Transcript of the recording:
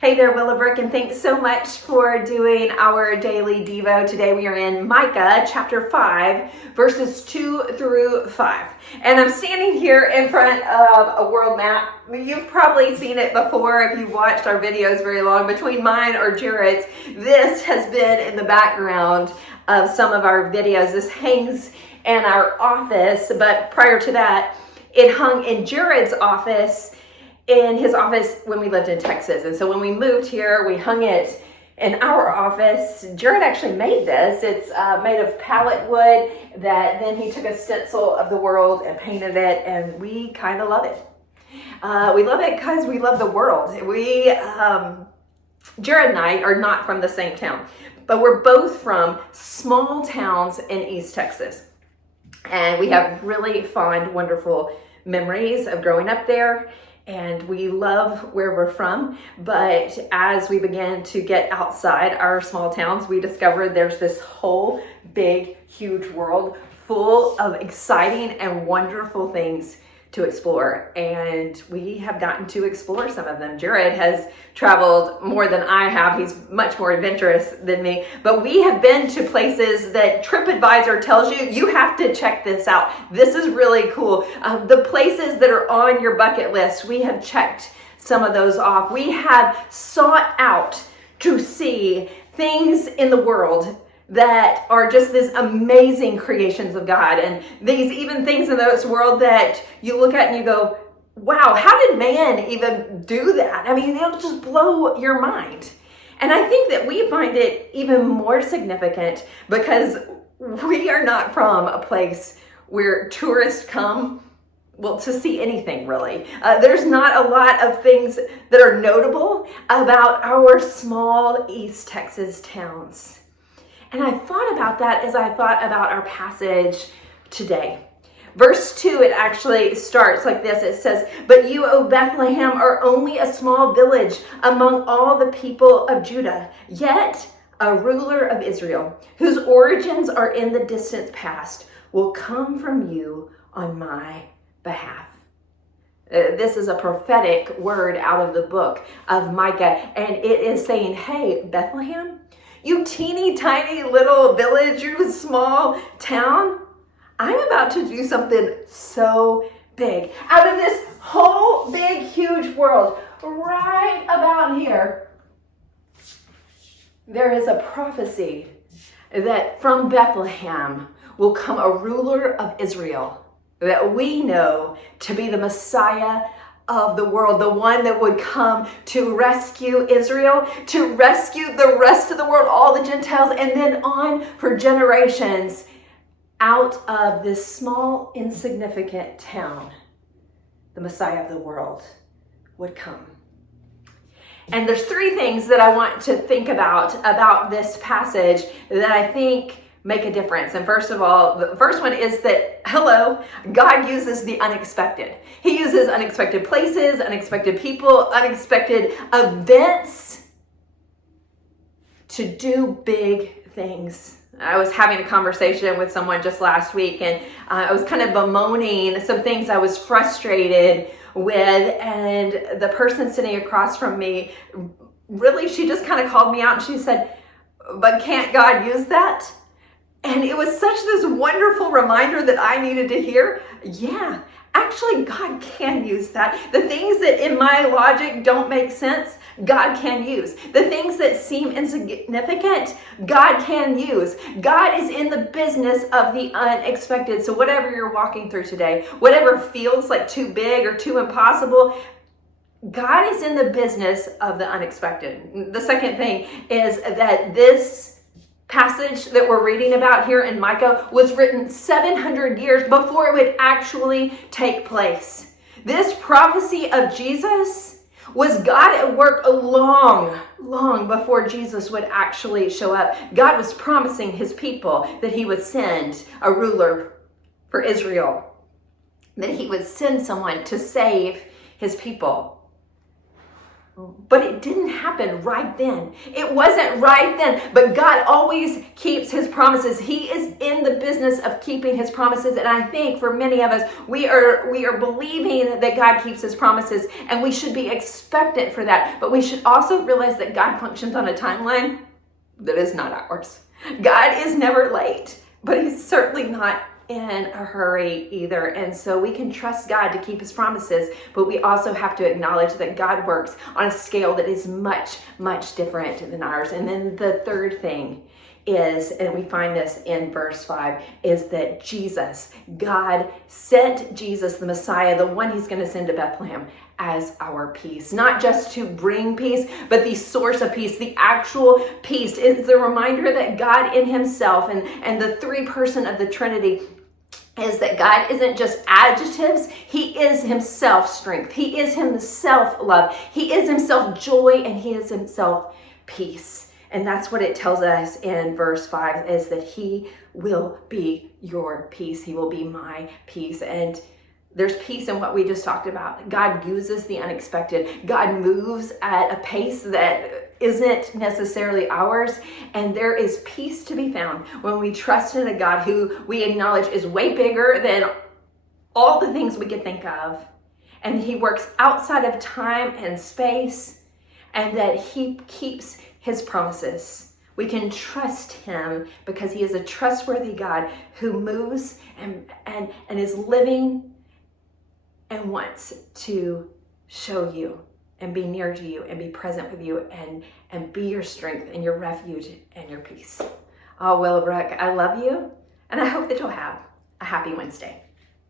Hey there, Willowbrook, and thanks so much for doing our daily Devo. Today we are in Micah chapter 5, verses 2 through 5. And I'm standing here in front of a world map. You've probably seen it before if you've watched our videos very long. Between mine or Jared's, this has been in the background of some of our videos. This hangs in our office, but prior to that, it hung in Jared's office, in his office when we lived in Texas. And so when we moved here, we hung it in our office. Jared actually made this. It's made of pallet wood that then he took a stencil of the world and painted it, and we kind of love it. We love it because we love the world. Jared and I are not from the same town, but we're both from small towns in East Texas. And we have really fond, wonderful memories of growing up there. And we love where we're from, but as we began to get outside our small towns, we discovered there's this whole big, huge world full of exciting and wonderful things to explore. And we have gotten to explore some of them. Jared has traveled more than I have. He's much more adventurous than me. But we have been to places that TripAdvisor tells you have to check this out. This is really cool. The places that are on your bucket list, we have checked some of those off. We have sought out to see things in the world that are just these amazing creations of God, and these even things in this world that you look at and you go, wow, how did man even do that? I mean, it'll just blow your mind. And I think that we find it even more significant because we are not from a place where tourists come, to see anything really. There's not a lot of things that are notable about our small East Texas towns. And I thought about that as I thought about our passage today. Verse 2, it actually starts like this. It says, "But you, O Bethlehem, are only a small village among all the people of Judah, yet a ruler of Israel, whose origins are in the distant past, will come from you on my behalf." This is a prophetic word out of the book of Micah, and it is saying, hey, Bethlehem, you teeny tiny little village, you small town, I'm about to do something so big. Out of this whole big, huge world, right about here, there is a prophecy that from Bethlehem will come a ruler of Israel that we know to be the Messiah of the world, the one that would come to rescue Israel, to rescue the rest of the world, all the Gentiles, and then on for generations out of this small, insignificant town, the Messiah of the world would come. And there's three things that I want to think about this passage that I think make a difference. And first of all, the first one is that, God uses the unexpected. He uses unexpected places, unexpected people, unexpected events to do big things. I was having a conversation with someone just last week, and I was kind of bemoaning some things I was frustrated with, and the person sitting across from me, really, she just kind of called me out and she said, "But can't God use that?" And it was such this wonderful reminder that I needed to hear. Yeah, actually, God can use that. The things that in my logic don't make sense, God can use. The things that seem insignificant, God can use. God is in the business of the unexpected. So whatever you're walking through today, whatever feels like too big or too impossible, God is in the business of the unexpected. The second thing is that this passage that we're reading about here in Micah was written 700 years before it would actually take place. This prophecy of Jesus was God at work long before Jesus would actually show up. God was promising his people that he would send a ruler for Israel, that he would send someone to save his people. But it didn't happen right then. It wasn't right then. But God always keeps his promises. He is in the business of keeping his promises. And I think for many of us, we are believing that God keeps his promises, and we should be expectant for that. But we should also realize that God functions on a timeline that is not ours. God is never late, but he's certainly not in a hurry either. And so we can trust God to keep his promises, but we also have to acknowledge that God works on a scale that is much, much different than ours. And then the third thing is, and we find this in verse 5, is that God sent Jesus, the Messiah, the one he's going to send to Bethlehem, as our peace. Not just to bring peace, but the source of peace, the actual peace. It's the reminder that God in himself and the three person of the Trinity is that God isn't just adjectives. He is himself strength. He is himself love. He is himself joy, and he is himself peace. And that's what it tells us in verse 5, is that he will be your peace. He will be my peace. And there's peace in what we just talked about. God uses the unexpected. God moves at a pace that isn't necessarily ours. And there is peace to be found when we trust in a God who we acknowledge is way bigger than all the things we could think of. And he works outside of time and space, and that he keeps his promises. We can trust him because he is a trustworthy God who moves and is living and wants to show you and be near to you and be present with you and be your strength and your refuge and your peace. Oh, Willowbrook, I love you, and I hope that you'll have a happy Wednesday.